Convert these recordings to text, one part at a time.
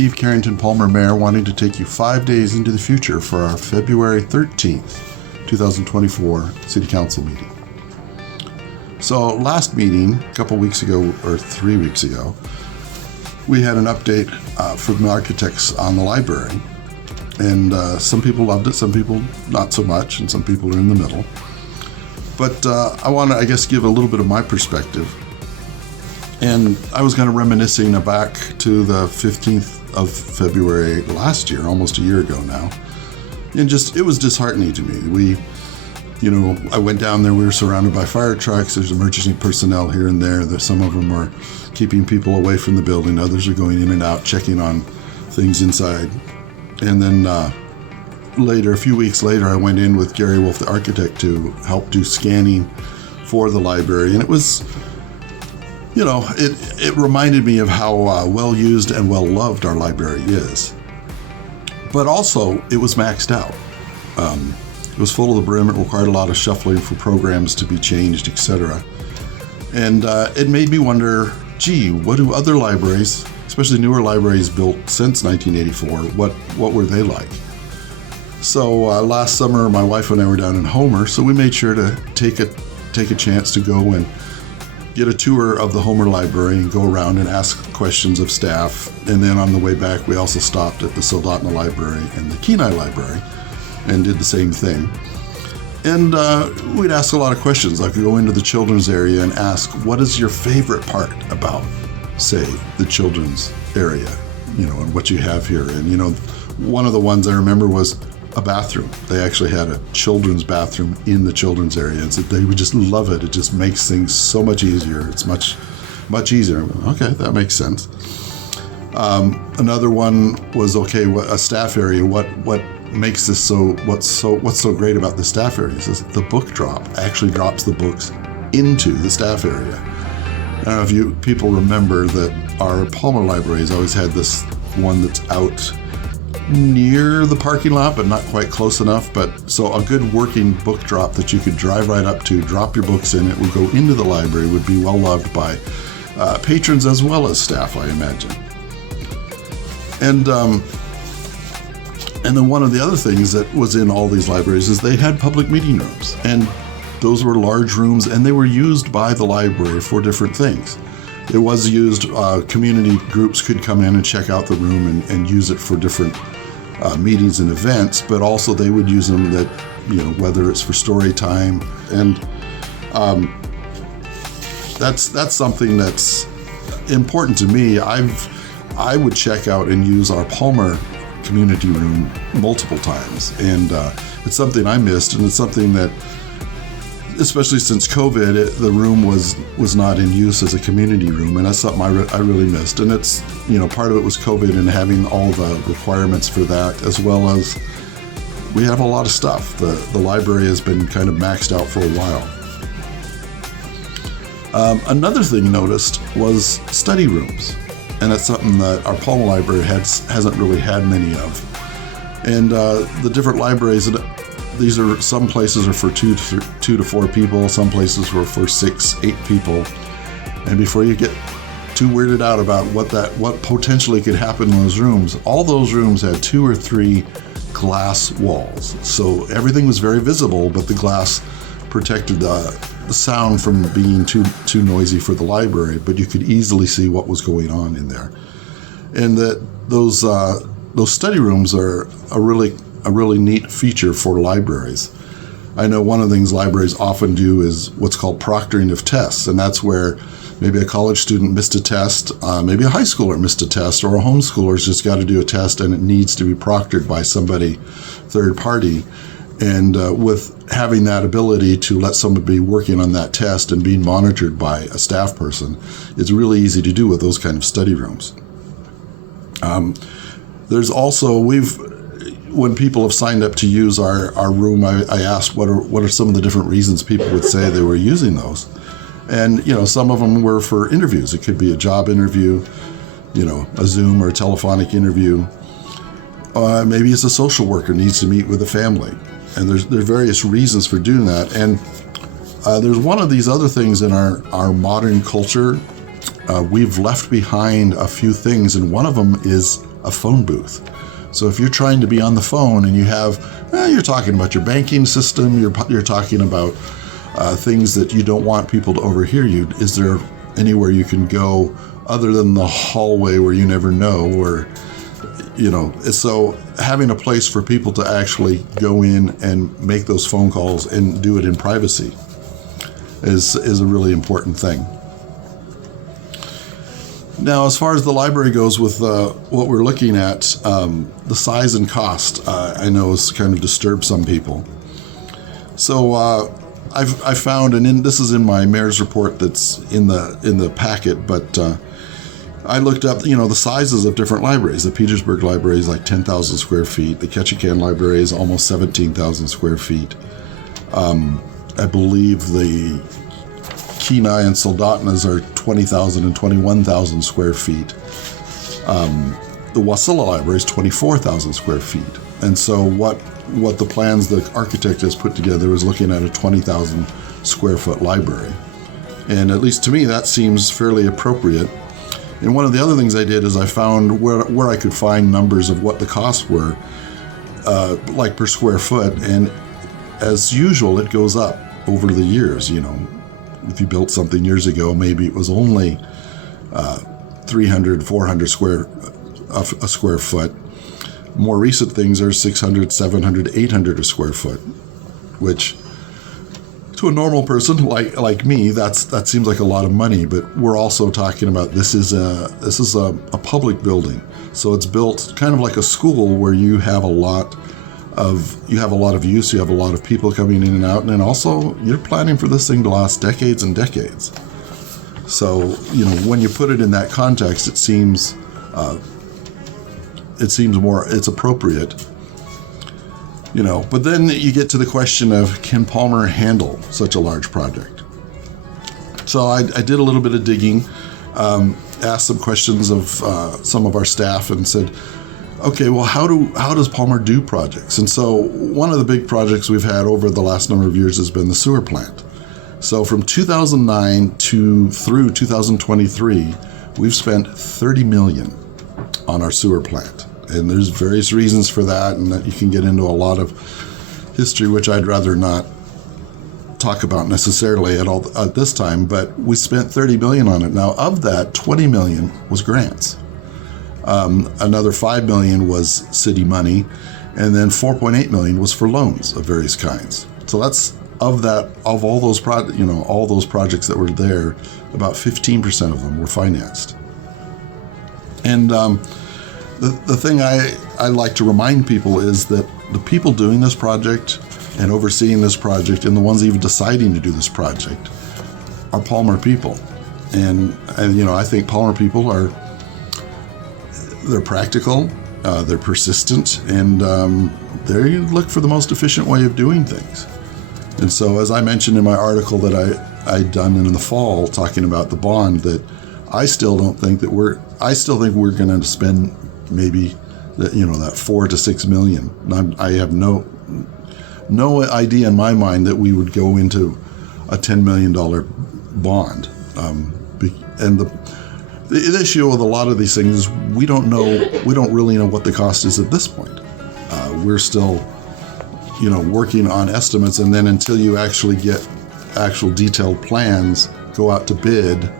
Steve Carrington, Palmer Mayor, wanting to take you 5 days into the future for our February 13th, 2024 City Council meeting. So last meeting, a couple weeks ago, or 3 weeks ago, we had an update from the architects on the library. And some people loved it, some people not so much, and some people are in the middle. But I want to, I guess, give a little bit of my perspective. And I was kind of reminiscing back to the 15th of February last year, almost a year ago now. And just, it was disheartening to me. I went down there, we were surrounded by fire trucks, there's emergency personnel here and there. Some of them are keeping people away from the building, others are going in and out, checking on things inside. And then later, a few weeks later, I went in with Gary Wolf, the architect, to help do scanning for the library. And it was, it reminded me of how well used and well loved our library is. But also, it was maxed out. It was full to the brim. It required a lot of shuffling for programs to be changed, etc. And it made me wonder, what do other libraries, especially newer libraries built since 1984, what were they like? So last summer, my wife and I were down in Homer, so we made sure to take a chance to go and get a tour of the Homer Library and go around and ask questions of staff. And then on the way back, we also stopped at the Soldotna Library and the Kenai Library and did the same thing. And we'd ask a lot of questions. I could go into the children's area and ask, what is your favorite part about, say, the children's area, and what you have here? And, one of the ones I remember was a bathroom. They actually had a children's bathroom in the children's area, and so they would just love it. It just makes things so much easier. It's much, much easier. Okay, that makes sense. Another one was, a staff area. What makes this what's so great about the staff area is the book drop actually drops the books into the staff area. I don't know if you people remember that our Palmer Library has always had this one that's out near the parking lot, but not quite close enough. But so a good working book drop that you could drive right up to, drop your books in, it would go into the library, would be well loved by patrons as well as staff, I imagine. And then one of the other things that was in all these libraries is they had public meeting rooms, and those were large rooms, and they were used by the library for different things. It was used, community groups could come in and check out the room and use it for different meetings and events, but also they would use them that, whether it's for story time. And that's something that's important to me. I would check out and use our Palmer community room multiple times, and it's something I missed, and it's something that, especially since COVID, the room was not in use as a community room, and that's something I really missed. And it's, part of it was COVID and having all the requirements for that, as well as we have a lot of stuff. The library has been kind of maxed out for a while. Another thing noticed was study rooms. And that's something that our Palmer Library hasn't really had many of. And the different libraries, some places are for two to four people, some places were for 6-8 people. And before you get too weirded out about what potentially could happen in those rooms, all those rooms had 2 or 3 glass walls. So everything was very visible, but the glass protected the sound from being too noisy for the library, but you could easily see what was going on in there. And that those study rooms are a really neat feature for libraries. I know one of the things libraries often do is what's called proctoring of tests, and that's where maybe a college student missed a test, maybe a high schooler missed a test, or a homeschooler's just got to do a test and it needs to be proctored by somebody third party. And with having that ability to let somebody be working on that test and being monitored by a staff person, it's really easy to do with those kind of study rooms. There's also, when people have signed up to use our room, I asked what are some of the different reasons people would say they were using those. And, some of them were for interviews. It could be a job interview, a Zoom or a telephonic interview. Maybe it's a social worker needs to meet with a family. And there's various reasons for doing that. And there's one of these other things in our modern culture. We've left behind a few things, and one of them is a phone booth. So if you're trying to be on the phone and you have, you're talking about your banking system, you're talking about things that you don't want people to overhear you, is there anywhere you can go other than the hallway where you never know, or, so having a place for people to actually go in and make those phone calls and do it in privacy is a really important thing. Now, as far as the library goes with what we're looking at, the size and cost, I know has kind of disturbed some people. So I found, and this is in my mayor's report that's in the packet, but I looked up, the sizes of different libraries. The Petersburg Library is like 10,000 square feet. The Ketchikan Library is almost 17,000 square feet. I believe the Kenai and Soldotna's are 20,000 and 21,000 square feet. The Wasilla Library is 24,000 square feet. And so what the plans the architect has put together is looking at a 20,000 square foot library. And at least to me, that seems fairly appropriate. And one of the other things I did is I found where I could find numbers of what the costs were, like per square foot. And as usual, it goes up over the years. If you built something years ago, maybe it was only 300, 400 a square foot. More recent things are 600, 700, 800 a square foot, which to a normal person like me, that seems like a lot of money. But we're also talking about this is a public building, so it's built kind of like a school where you have a lot of use, you have a lot of people coming in and out, and then also you're planning for this thing to last decades and decades. So when you put it in that context, it seems it's appropriate. But then you get to the question of, can Palmer handle such a large project? So I did a little bit of digging, asked some questions of some of our staff, and said, okay, well, how does Palmer do projects? And so one of the big projects we've had over the last number of years has been the sewer plant. So from 2009 through 2023, we've spent $30 million on our sewer plant. And there's various reasons for that, and that you can get into a lot of history, which I'd rather not talk about necessarily at this time, but we spent $30 million on it. Now, of that, $20 million was grants. Another $5 million was city money, and then $4.8 million was for loans of various kinds. So that's of all those projects that were there, about 15% of them were financed. And the thing I like to remind people is that the people doing this project and overseeing this project, and the ones even deciding to do this project, are Palmer people. And I think Palmer people they're practical, they're persistent, and they look for the most efficient way of doing things. And so, as I mentioned in my article that I'd done in the fall talking about the bond, that I still think we're going to spend maybe that $4 to $6 million. I have no idea in my mind that we would go into a $10 million bond. And the issue with a lot of these things is we don't really know what the cost is at this point. We're still, working on estimates, and then until you actually get actual detailed plans, go out to bid,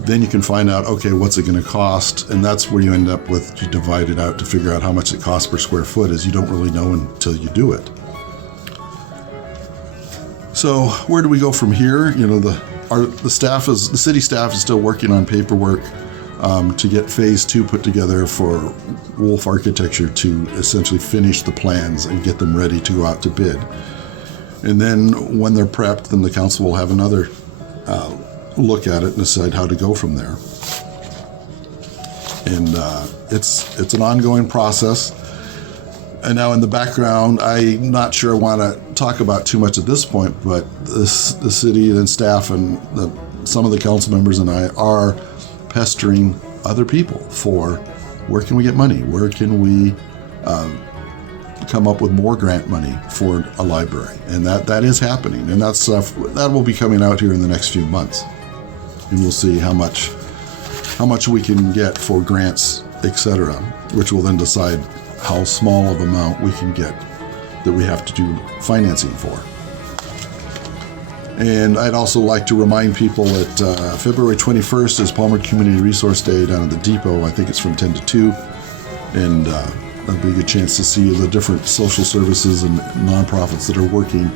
then you can find out, okay, what's it going to cost? And that's where you end up with, you divide it out to figure out how much it costs per square foot, is you don't really know until you do it. So where do we go from here? The city staff is still working on paperwork to get phase 2 put together for Wolf Architecture to essentially finish the plans and get them ready to go out to bid. And then when they're prepped, then the council will have another look at it and decide how to go from there. And it's an ongoing process. And now in the background, I'm not sure I want to talk about too much at this point, but the city and staff and some of the council members and I are pestering other people for, where can we get money? Where can we come up with more grant money for a library? And that is happening. And that will be coming out here in the next few months. And we'll see how much we can get for grants etc., which will then decide how small of amount we can get that we have to do financing for. And I'd also like to remind people that February 21st is Palmer Community Resource Day down at the Depot. I think it's from 10 to 2. And that'll be a good chance to see the different social services and nonprofits that are working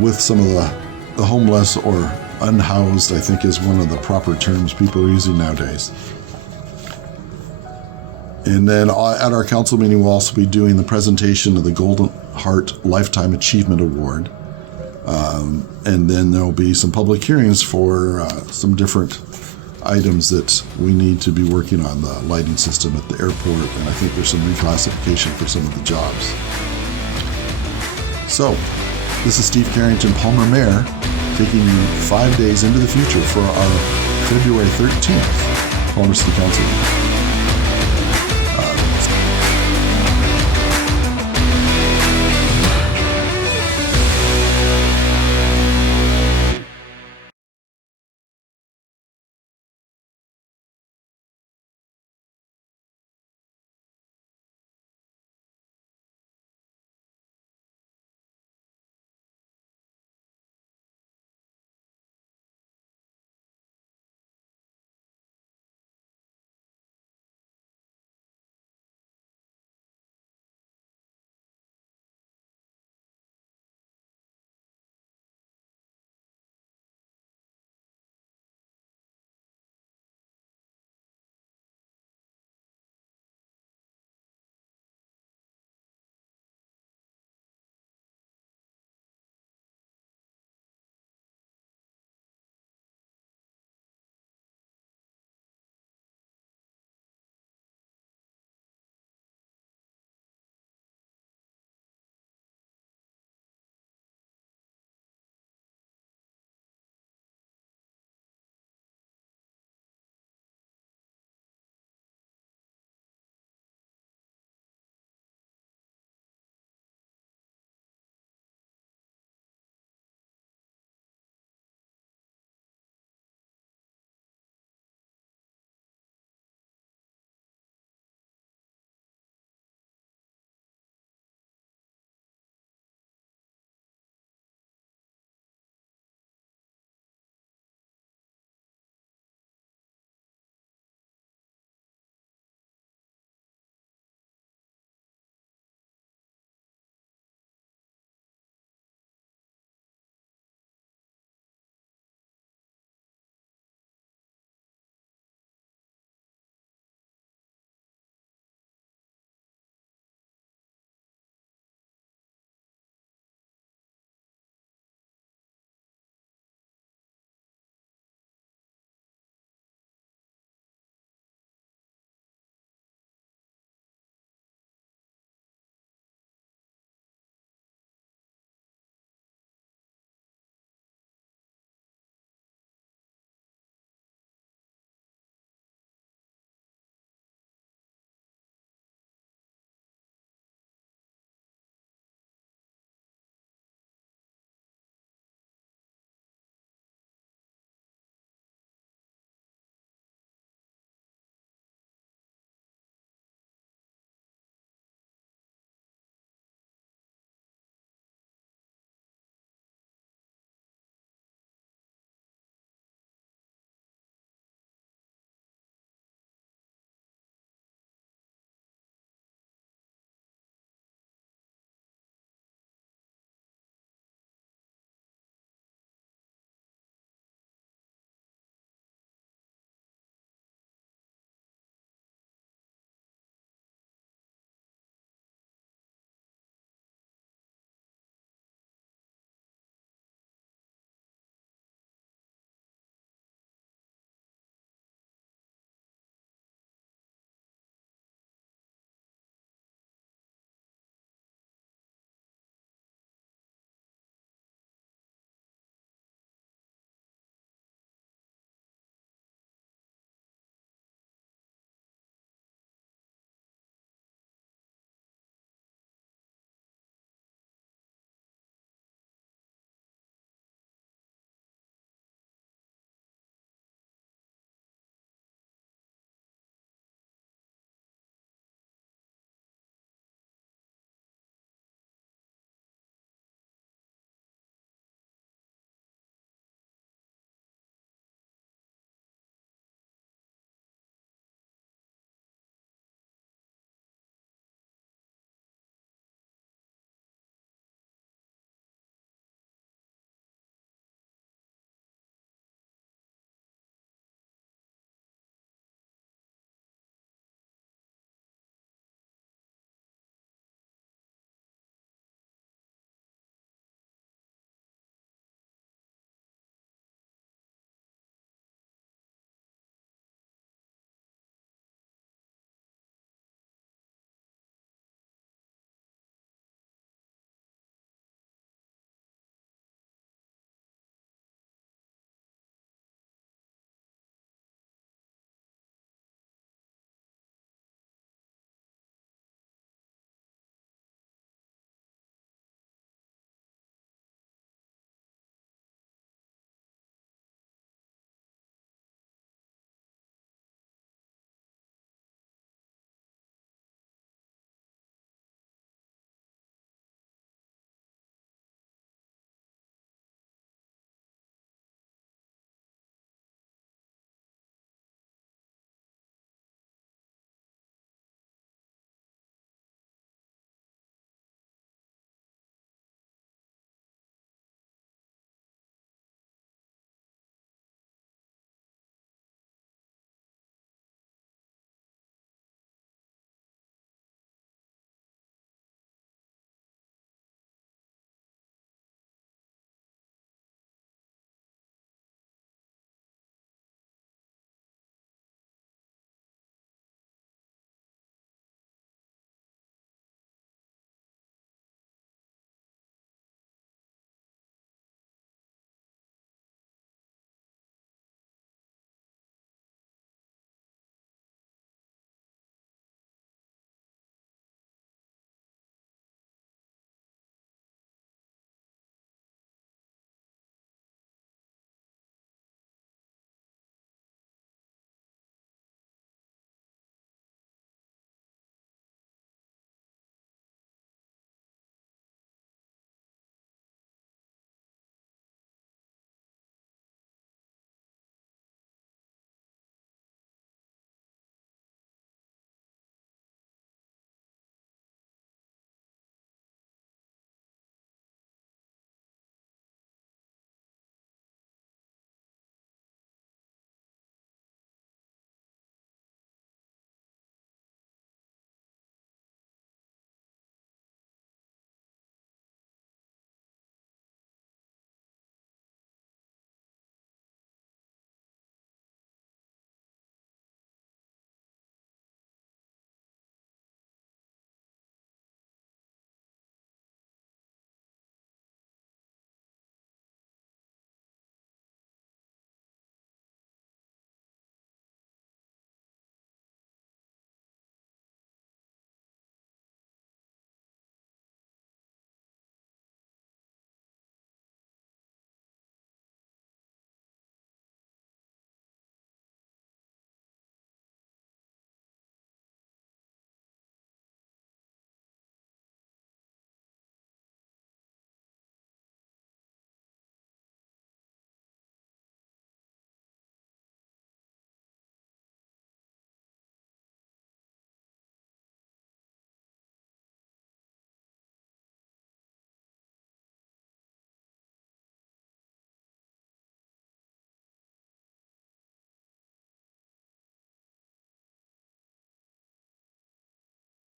with some of the homeless or unhoused, I think is one of the proper terms people are using nowadays. And then at our council meeting, we'll also be doing the presentation of the Golden Heart Lifetime Achievement Award. And then there'll be some public hearings for some different items that we need to be working on, the lighting system at the airport, and I think there's some reclassification for some of the jobs. So, this is Steve Carrington, Palmer Mayor, taking you 5 days into the future for our February 13th Palmer City Council meeting.